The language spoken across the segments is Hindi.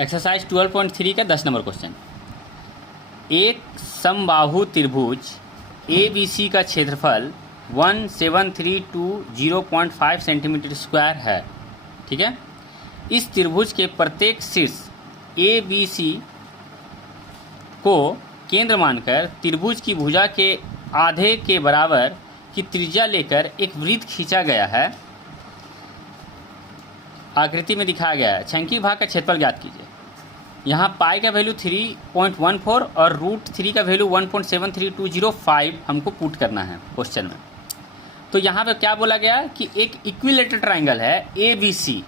एक्सरसाइज 12.3 का 10 नंबर क्वेश्चन। एक समबाहु त्रिभुज ABC का क्षेत्रफल 1732 सेंटीमीटर स्क्वायर है। ठीक है, इस त्रिभुज के प्रत्येक शीर्ष ABC को केंद्र मानकर त्रिभुज की भुजा के आधे के बराबर की त्रिज्या लेकर एक वृत्त खींचा गया है। आकृति में दिखाया गया है। छंकी भाग का क्षेत्रफल ज्ञात कीजिए। यहाँ पाई का वैल्यू 3.14 और √3 का वैल्यू 1.73205 हमको पुट करना है क्वेश्चन में। तो यहाँ पे क्या बोला गया कि एक इक्विलेटरल ट्रायंगल है ABC।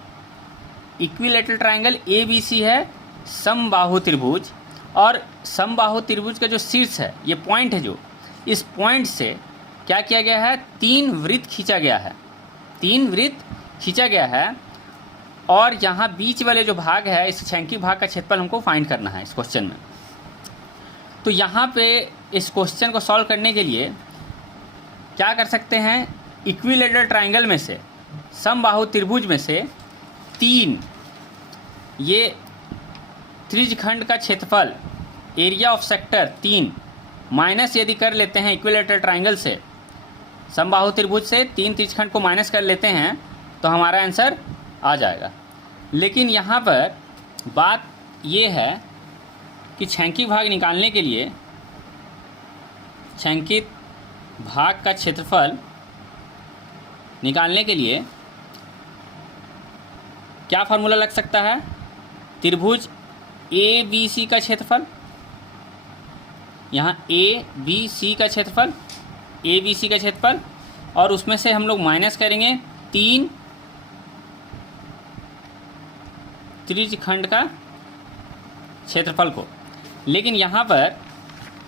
इक्विलेटरल ट्रायंगल ABC है समबाहु त्रिभुज, और समबाहु त्रिभुज का जो शीर्ष है, ये पॉइंट है, जो इस पॉइंट से क्या किया गया है, 3 वृत्त खींचा गया है। 3 वृत्त खींचा गया है, और यहाँ बीच वाले जो भाग है, इस छंकी भाग का क्षेत्रफल हमको फाइंड करना है इस क्वेश्चन में। तो यहाँ पे इस क्वेश्चन को सॉल्व करने के लिए क्या कर सकते हैं, इक्विलेटरल ट्रायंगल में से, समबाहु त्रिभुज में से 3 ये त्रिज्यखंड का क्षेत्रफल, एरिया ऑफ सेक्टर 3 माइनस यदि कर लेते हैं इक्विलेटरल ट्रायंगल से, समबाहु त्रिभुज से 3 त्रिज्यखंड को माइनस कर लेते हैं तो हमारा आंसर आ जाएगा। लेकिन यहाँ पर बात ये है कि छंकी भाग निकालने के लिए छंकित भाग का क्षेत्रफल निकालने के लिए क्या फार्मूला लग सकता है, त्रिभुज ABC का क्षेत्रफल, यहाँ ABC का क्षेत्रफल, ABC का क्षेत्रफल, और उसमें से हम लोग माइनस करेंगे 3 त्रिज्यखंड का क्षेत्रफल को। लेकिन यहाँ पर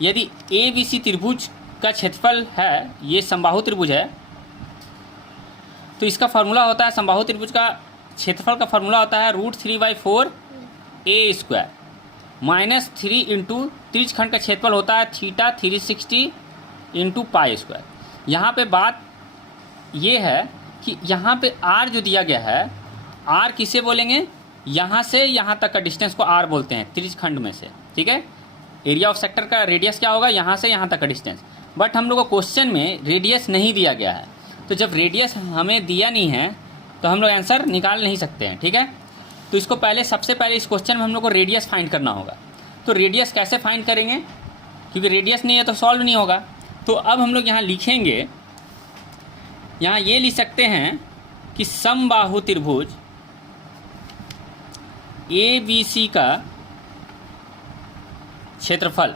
यदि ABC त्रिभुज का क्षेत्रफल है, ये समबाहु त्रिभुज है, तो इसका फार्मूला होता है, समबाहु त्रिभुज का क्षेत्रफल का फार्मूला होता है √3/4 A² माइनस 3 इंटू त्रिज्यखंड का क्षेत्रफल होता है θ360 इंटू π²। यहाँ पे बात ये है कि यहाँ पे R जो दिया गया है, R किसे बोलेंगे, यहाँ से यहाँ तक का डिस्टेंस को R बोलते हैं त्रिज्यखंड में से। ठीक है, एरिया ऑफ सेक्टर का रेडियस क्या होगा, यहाँ से यहाँ तक का डिस्टेंस। बट हम लोग को क्वेश्चन में रेडियस नहीं दिया गया है, तो जब रेडियस हमें दिया नहीं है तो हम लोग आंसर निकाल नहीं सकते हैं। ठीक है, तो इसको सबसे पहले इस क्वेश्चन में हम लोग को रेडियस फाइंड करना होगा। तो रेडियस कैसे फाइंड करेंगे, क्योंकि रेडियस नहीं है तो सॉल्व नहीं होगा। तो अब हम लोग यहाँ लिखेंगे, यहाँ ये लिख सकते हैं कि समबाहु त्रिभुज ABC का क्षेत्रफल,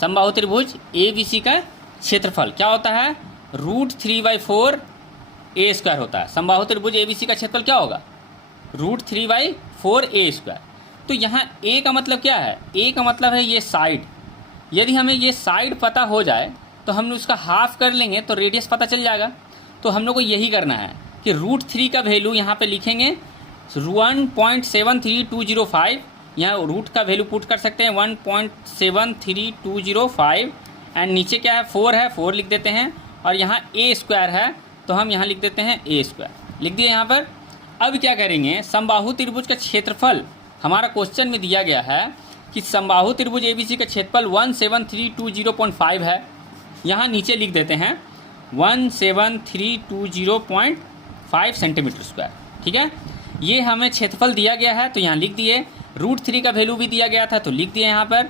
समबाहु त्रिभुज ABC का क्षेत्रफल क्या होता है, √3/4 A² होता है। समबाहु त्रिभुज ABC का क्षेत्रफल क्या होगा, √3/4 A²। तो यहाँ A का मतलब क्या है, A का मतलब है ये साइड। यदि हमें ये साइड पता हो जाए तो हम उसका हाफ कर लेंगे तो रेडियस पता चल जाएगा। तो हम लोग को यही करना है कि √3 का वैल्यू यहाँ पे लिखेंगे 1.73205, यहाँ रूट का वैल्यू पुट कर सकते हैं 1.73205, एंड नीचे क्या है, 4 है, 4 लिख देते हैं, और यहाँ A² है तो हम यहाँ लिख देते हैं A² लिख दिए यहाँ पर। अब क्या करेंगे, समबाहु त्रिभुज का क्षेत्रफल हमारा क्वेश्चन में दिया गया है कि समबाहु त्रिभुज ABC का क्षेत्रफल 17320.5 है। यहाँ नीचे लिख देते हैं 17320.5 सेंटीमीटर स्क्वायर। ठीक है, ये हमें क्षेत्रफल दिया गया है तो यहाँ लिख दिए, √3 का वैल्यू भी दिया गया था तो लिख दिए यहाँ पर,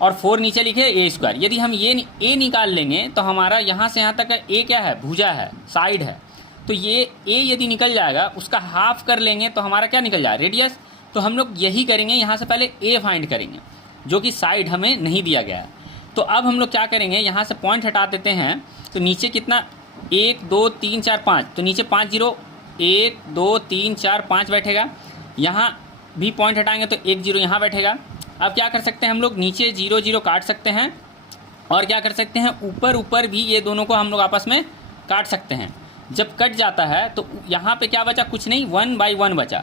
और 4 नीचे लिखे A²। यदि हम ये A निकाल लेंगे तो हमारा यहाँ से यहाँ तक का A क्या है, भुजा है, साइड है। तो ये A यदि निकल जाएगा, उसका हाफ कर लेंगे तो हमारा क्या निकल जाएगा, रेडियस। तो हम लोग यही करेंगे, यहाँ से पहले A फाइंड करेंगे जो कि साइड हमें नहीं दिया गया है। तो अब हम लोग क्या करेंगे, यहाँ से पॉइंट हटा देते हैं, तो नीचे कितना 1 2 3 4 5, तो नीचे 5 0, 1 2 3 4 5 बैठेगा। यहाँ भी पॉइंट हटाएंगे तो 1 0 यहाँ बैठेगा। अब क्या कर सकते हैं हम लोग, नीचे 0 0 काट सकते हैं, और क्या कर सकते हैं, ऊपर भी ये दोनों को हम लोग आपस में काट सकते हैं। जब कट जाता है तो यहाँ पे क्या बचा, कुछ नहीं, 1/1 बचा,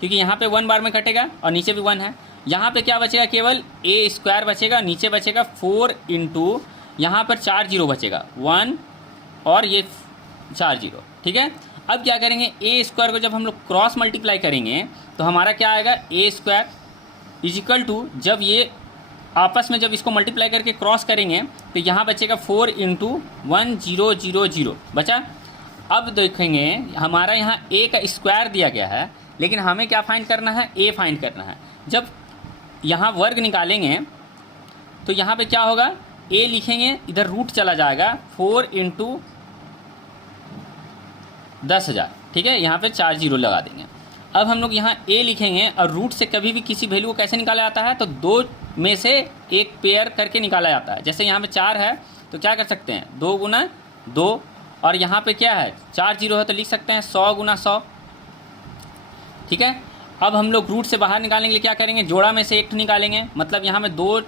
क्योंकि यहाँ पे 1 बार में कटेगा और नीचे भी 1 है। यहाँ पे क्या बचेगा, केवल A² बचेगा, नीचे बचेगा 4 इंटू यहाँ पर 4 0 बचेगा, 1 और ये 4 0। ठीक है, अब क्या करेंगे, A² को जब हम लोग क्रॉस मल्टीप्लाई करेंगे तो हमारा क्या आएगा, A² इजिकल टू, जब ये आपस में जब इसको मल्टीप्लाई करके क्रॉस करेंगे तो यहाँ बचेगा 4 × 1000 बचा। अब देखेंगे हमारा यहाँ a का स्क्वायर दिया गया है, लेकिन हमें क्या फाइंड करना है, a फाइंड करना है। जब यहाँ वर्ग निकालेंगे तो यहाँ पे क्या होगा, a लिखेंगे, इधर रूट चला जाएगा 4 × 10,000, ठीक है, यहाँ पे 4 0 लगा देंगे। अब हम लोग यहाँ a लिखेंगे और रूट से कभी भी किसी वैल्यू को कैसे निकाला जाता है, तो 2 में से एक पेयर करके निकाला जाता है। जैसे यहाँ पे 4 है तो क्या कर सकते हैं, 2 × 2, और यहाँ पे क्या है 4 0 है तो लिख सकते हैं 100 × 100, ठीक है। अब हम लोग रूट से बाहर निकालने के लिए क्या करेंगे, जोड़ा में से एक ठो निकालेंगे, मतलब यहाँ में 2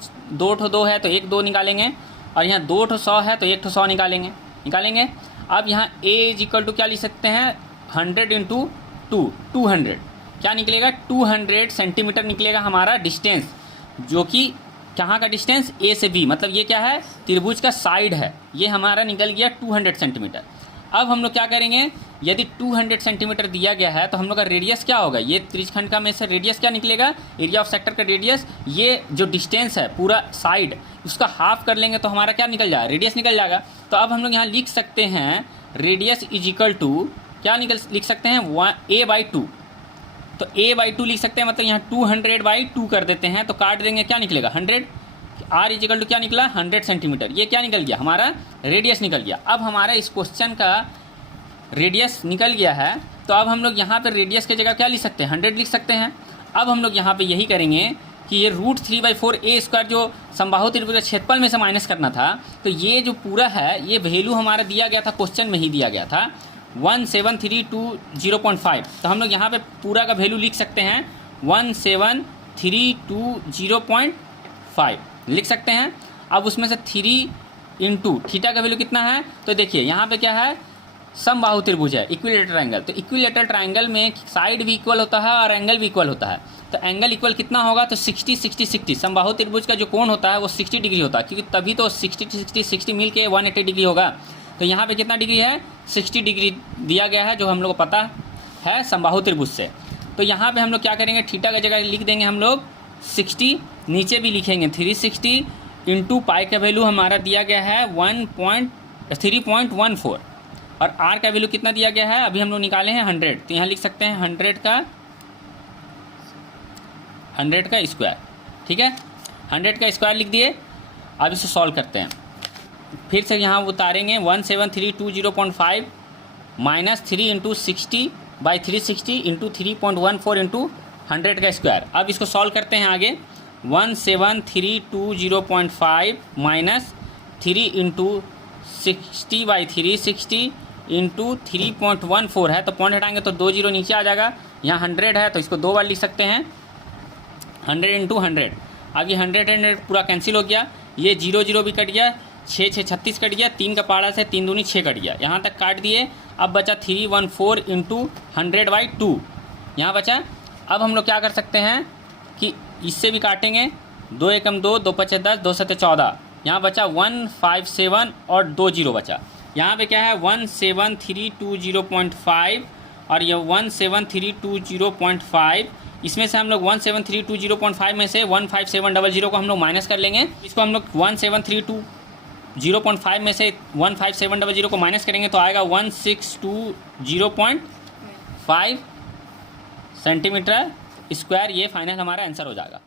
ठो 2 है तो एक 2 निकालेंगे, और यहाँ 2 ठो 100 है तो एक ठो 100 निकालेंगे। अब यहाँ a = क्या लिख सकते हैं, 100 × 2, 200, क्या निकलेगा, 200 सेंटीमीटर निकलेगा हमारा डिस्टेंस, जो कि कहाँ का डिस्टेंस, a से b, मतलब ये क्या है, त्रिभुज का साइड है, ये हमारा निकल गया 200 सेंटीमीटर। अब हम लोग क्या करेंगे, यदि 200 सेंटीमीटर दिया गया है तो हम लोग का रेडियस क्या होगा, ये त्रिज्यखंड का में से रेडियस क्या निकलेगा, एरिया ऑफ सेक्टर का रेडियस, ये जो डिस्टेंस है पूरा साइड उसका हाफ कर लेंगे तो हमारा क्या निकल जाएगा, रेडियस निकल जाएगा। तो अब हम लोग यहाँ लिख सकते हैं रेडियस = क्या लिख सकते हैं, a/2, तो a/2 लिख सकते हैं, मतलब यहाँ 200/2 कर देते हैं तो काट देंगे, क्या निकलेगा 100, r = क्या निकला 100 सेंटीमीटर, ये क्या निकल गया, हमारा रेडियस निकल गया। अब हमारा इस क्वेश्चन का रेडियस निकल गया है, तो अब हम लोग यहाँ पर रेडियस की जगह क्या लिख सकते हैं, 100 लिख सकते हैं। अब हम लोग यहाँ पे यही करेंगे कि ये √3/4 a² जो समबाहु त्रिभुज के क्षेत्रफल में से माइनस करना था, तो ये जो पूरा है ये वैल्यू हमारा दिया गया था, क्वेश्चन में ही दिया गया था 17320.5, तो हम लोग यहाँ पे पूरा का वैल्यू लिख सकते हैं 17320.5 लिख सकते हैं। अब उसमें से 3 × थीटा का वैल्यू कितना है, तो देखिए यहाँ पे क्या है, समबाहु त्रिभुज है, इक्विलेटरल ट्रायंगल, तो इक्विलेटरल ट्रायंगल में साइड भी इक्वल होता है और एंगल भी इक्वल होता है। तो एंगल इक्वल कितना होगा, तो 60 60 60, समबाहु त्रिभुज का जो कोण होता है वो 60 डिग्री होता है, क्योंकि तभी तो 60 60 60 मिल के 180 डिग्री होगा। तो यहाँ पे कितना डिग्री है, 60 डिग्री दिया गया है, जो हम लोग को पता है समबाहु त्रिभुज से। तो यहाँ पे हम लोग क्या करेंगे, थीटा की जगह लिख देंगे हम लोग 60, नीचे भी लिखेंगे 360 × पाई का वैल्यू हमारा दिया गया है 3.14, और r का वैल्यू कितना दिया गया है, अभी हम लोग निकाले हैं 100, तो यहाँ लिख सकते हैं 100 का स्क्वायर, ठीक है, 100 का स्क्वायर लिख दिए। अब इसे सॉल्व करते हैं, फिर से यहाँ उतारेंगे 17320.5 - 3 × 60/360 × 3.14 × 100 का स्क्वायर। अब इसको सॉल्व करते हैं आगे, 17320.5 - 3 × 60/360 × 3.14 है, तो पॉइंट हटाएंगे तो 2 0 नीचे आ जाएगा। यहाँ 100 है तो इसको 2 बार लिख सकते हैं, 100 × 100। अब ये 100 पूरा कैंसिल हो गया, ये 0 0 भी कट गया, 6 6 36 कट गया, 3 का पाड़ा से 3 दूनी 6 कट गया, यहाँ तक काट दिए। अब बचा 314 × 100/2 यहाँ बचा। अब हम लोग क्या कर सकते हैं कि इससे भी काटेंगे, 2 एकम 2, 2 पचे 10, 2 सते 14, यहाँ बचा 157 और 2 0 बचा। यहाँ पे क्या है 17320.5 और ये 17320.5, इसमें से हम लोग 17320.5 में से 15700 को हम लोग माइनस कर लेंगे। इसको हम लोग 17320.5 में से 15700 को माइनस करेंगे तो आएगा 1620.5 सेंटीमीटर स्क्वायर। ये फाइनल हमारा आंसर हो जाएगा।